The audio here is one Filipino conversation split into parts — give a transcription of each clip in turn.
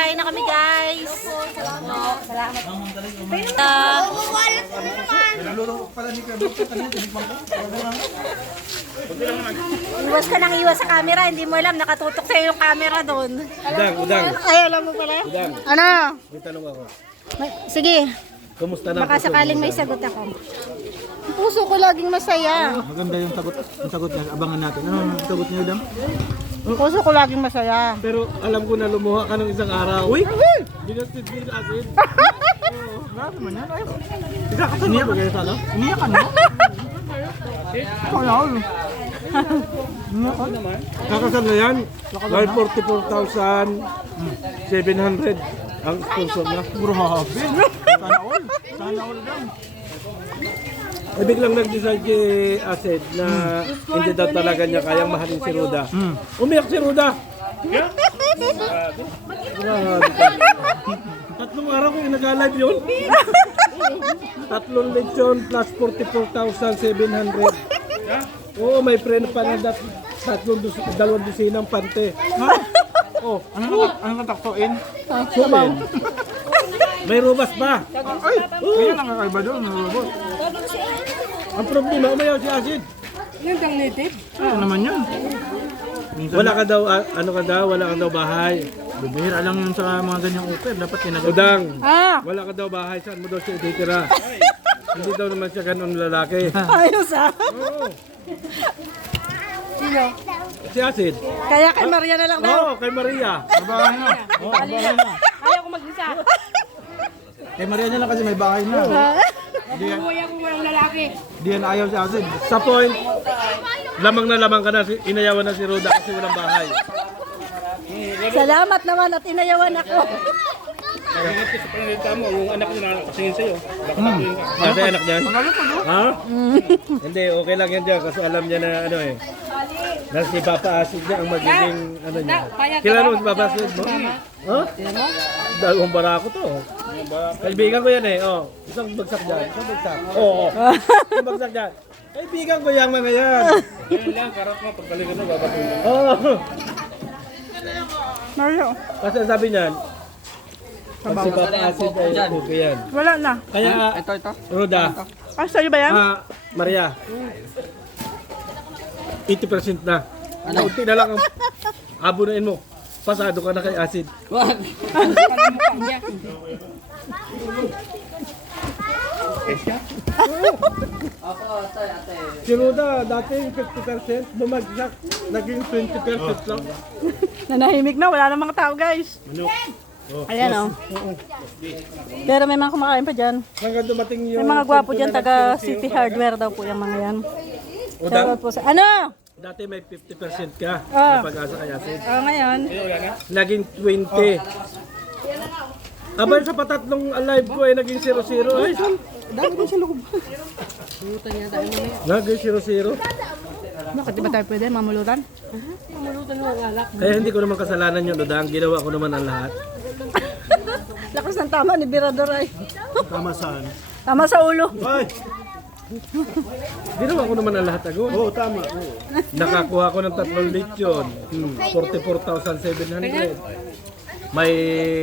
Kakain na kami, guys. Salamat. Iwas ka nang iwas sa camera. Hindi mo alam, nakatutok sa'yo yung camera doon. Udang. Ay, alam mo pala? Udang. Ano? May tanong ako. Sige, Kumusta na? baka sakaling may sagot ako. Ang puso ko laging masaya. Maganda yung sagot niya. Abangan natin. Ano ang sagot niya, Udang? Ang puso ko laging masaya. Pero alam ko na lumuha ka ng isang araw. Uy! Dinastid din agad. Grabe man yan. Ay, Iniyak ka kayo sa ano? Umiyak ka na? Wala ko. Umiyak ka? Kakasal na yan. 144,700 ang sponsor na. Grabe. Sana all. Sana all lang. Eh, biglang nag-decide kay Acid na hindi daw talaga niya kayang mahalin si Ruda. Umiyak si Ruda! Grabe ka. Tatlong araw ko yung nag-live yun. Tatlong lechon plus 44,700. Oo, may friend pa na dalawang dusinang pante. Oh, Ano nang taktuin? sumin. May rubas pa. Ay! Kaya lang kakaiba doon. Robot. Ang problema, umayaw si Acid. Ano naman yun? Wala ka daw, wala ka daw bahay. Bibihira lang yun sa mga ganyang offer. Dapat tinagal. Udang, Ah, wala ka daw bahay. Saan mo daw siya ititira? Hindi daw naman siya ganun lalaki. ayos ah. Oo. Sino? Si Acid. Kaya kay Maria na lang daw. Oo, kay Maria. Babae na. Ayaw ko mag-isa. Kay Maria niya lang kasi may bahay na. Ayaw ko walang lalaki. Di yan ayaw si Acid. Sa point, lamang na lamang ka na, inayawan na si Roda kasi walang bahay. Salamat naman at inayawan ako. Kasi anak niyan? Ha? Hindi, okay lang yan dyan kasi alam niya na ano eh. Na si Papa Acid niya ang magiging ano niya. Kilala mo si Papa Acid mo? Ha? Dalawang barako to. Kaibigan ko yan eh. Oh, isang bagsak dyan. Isang bagsak. Oo. Isang bagsak dyan. Kaibigan ko yung mga yan. Ganyan lang, karap mo. Pagkalikan na, babatuin mo. Oo. Mario, Kasi sabi niyan, pag si Papa Acid ay okay yan. wala na. Kaya, Ito. Roda, Ah, sa'yo ba yan? Maria, 80% na. Kaunti na lang ang abunuin mo. Pasado ka na kay Acid. Si Roda, dating 50%, bumagsak, naging 20% lang. Nanahimik na, wala na mga tao guys. Manok. Ayan oh. Pero may mga kumakain pa dyan. Hanggang dumating yung... May mga gwapo dyan, taga City Hardware daw po yung mga yan. O, Shoutout po sa... Ano? dati may 50% ka Ah. na pag-asa kay Acid. Ngayon. Naging 20. Abay sa patatlong alive ko ay naging 0-0. Ay, saan? Dami ko sa loob. Naging 0-0. Bakit di ba tayo pwede mamulutan? Kaya hindi ko naman kasalanan yun, Dodang. Ginawa ko naman ang lahat. Lakas ng tama ni Birador ay. Tama saan? Tama sa ulo. Ay! Ginawa ko naman ang lahat agad. Oo, tama. Oo. Nakakuha ko ng 3 lechon. 44,700. May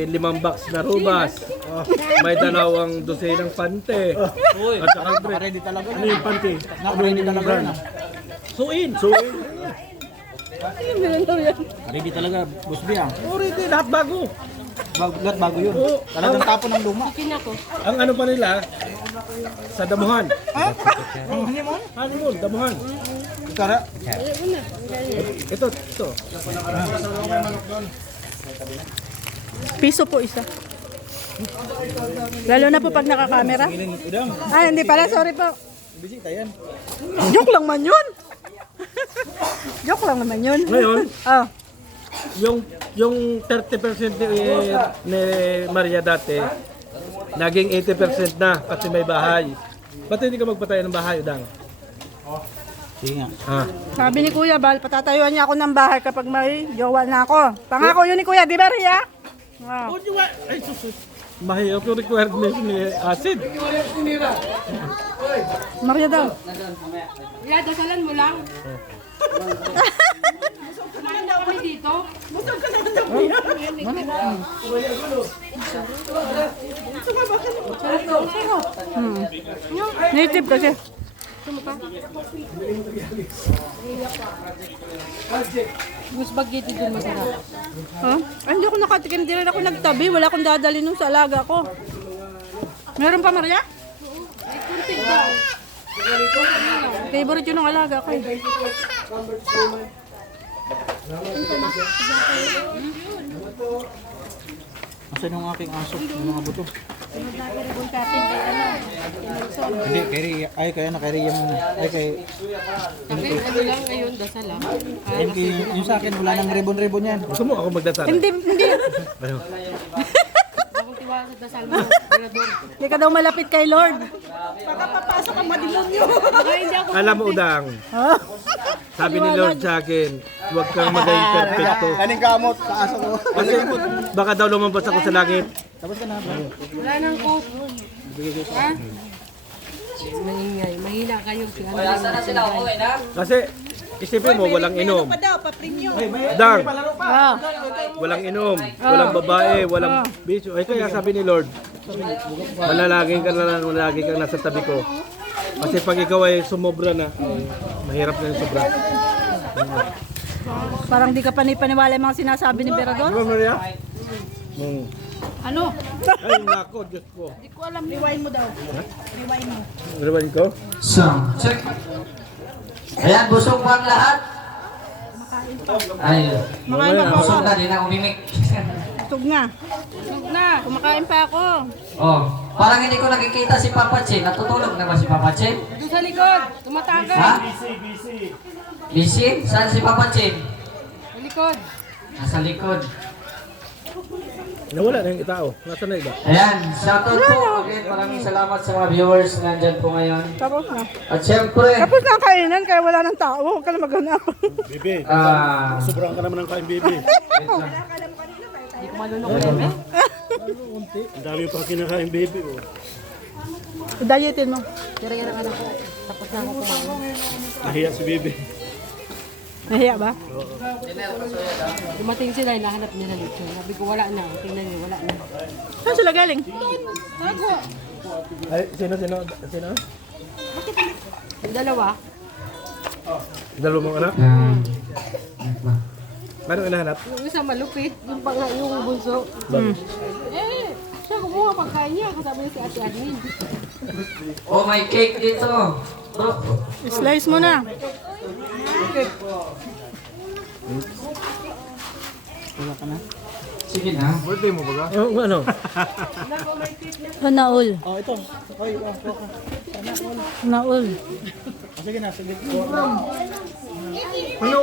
5 box na rubas. May 2 dosenang pante. At saka Ready talaga. Ano yung panty? Ready talaga na. suin. Ready talaga, Boss B ah. Already, lahat bago. Bago yun. Oo. Talagang tapon ng luma. Ang ano pa nila, sa damuhan. Ang honeymoon? Honeymoon, damuhan. Tara. Ito. Piso po isa. Lalo na po pag nakakamera. Udang. Ah, hindi pala. Sorry po. Bisita yan. Joke lang man yun. Joke lang naman yun. Ngayon, Ah, yung 30% ni Maria dati, naging 80% na kasi may bahay. Ba't hindi ka magpatayo ng bahay, Udang? Sige nga. Ha? sabi ni Kuya, bahal patatayuan niya ako ng bahay kapag may jowa na ako. Pangako yun ni Kuya, di ba Ria? Ah. Ay, sus. Mahirap yung requirements ni acid. Maria daw. Yeah, dasalan mo lang. Kumain na kami dito. Native kasi. Gusto spaghetti doon masarap. Huh? Ay, hindi ako nakatikim. Hindi rin ako nagtabi. Wala akong dadali nung sa alaga ko. Meron pa, Maria? Kunting daw. Favorite yun ng alaga ko eh. Asan yung aking aso? Yung mga buto. Hindi, kaya na kay Ria muna. Ay, kay... Akin, ano lang ngayon, dasal lang. Yung sa akin, wala nang ribbon-ribbon yan. Gusto mo ako magdasal? Hindi, hindi. Ano? Akong tiwala sa dasal mo, Mirador. Hindi ka daw malapit kay Lord. Baka hindi ako Alam mo, Udang, sabi ni Lord sa akin, huwag kang maging perfecto. Kaning kamot sa aso ko. Kasi baka daw lumabas ako sa langit. Tapos ka na. wala nang coke. Ha? Maingay. Mahina kayo. Kasi isipin mo, walang inom. Dang, Ah. walang inom, walang babae, walang bisyo. Ay kaya sabi ni Lord, manalangin ka na lang, manalangin ka nasa tabi ko. Kasi pag ikaw ay sumobra na, mahirap na yung sobra. Parang di ka panipaniwala yung mga sinasabi ni Di Berador. ba, Maria? Ano? Ay, nako, Diyos ko. Hindi ko alam. Rewind mo daw. Rewind ko? So, check. Ayan, busog ba ang lahat? Ay, Makain pa po ako. busog na, di na umimik. Tug na. Tug na. Kumakain pa ako. Oh, parang hindi ko nakikita si Papa Che. Natutulog na ba si Papa Che? Doon sa likod. Tumatagal. Ha? Busy? Saan si Papa Che? Sa likod. Nasa likod. Nawala na yung tao. Nasaan na iba? Ayan, shoutout po. Again, maraming salamat sa mga viewers na nandyan po ngayon. Tapos na. At syempre, Tapos na ang kainan kaya wala ng tao. Huwag ka na maghanap. Bibi, ah, sobrang ka naman ng kain, Bibi. Hindi ko malunok na eh. Ang dami pa kinakain, Bibi. Oh. Dietin mo. Pero yan ang anak ko. Tapos na ako kumain. Nahiya si Bibi. Nahiya ba? Dumating sila, hinahanap niya na lechon. Sabi ko, wala na. Tingnan niyo, wala na. Saan sila galing? Ako. Ay, sino? Yung dalawa. Dalawang anak? Paano inahanap? Yung isa malupit. Yung pang yung bunso. Eh, siya kumuha pagkain niya. Kasama niya si Ate Admin. oh, may cake dito. Bro, Slice mo na. Wala ka na. sige na. Birthday mo ba? Oh, ano? Hanaul. Oh, ito. Oy, Hanaul. sige na, sige. Ano?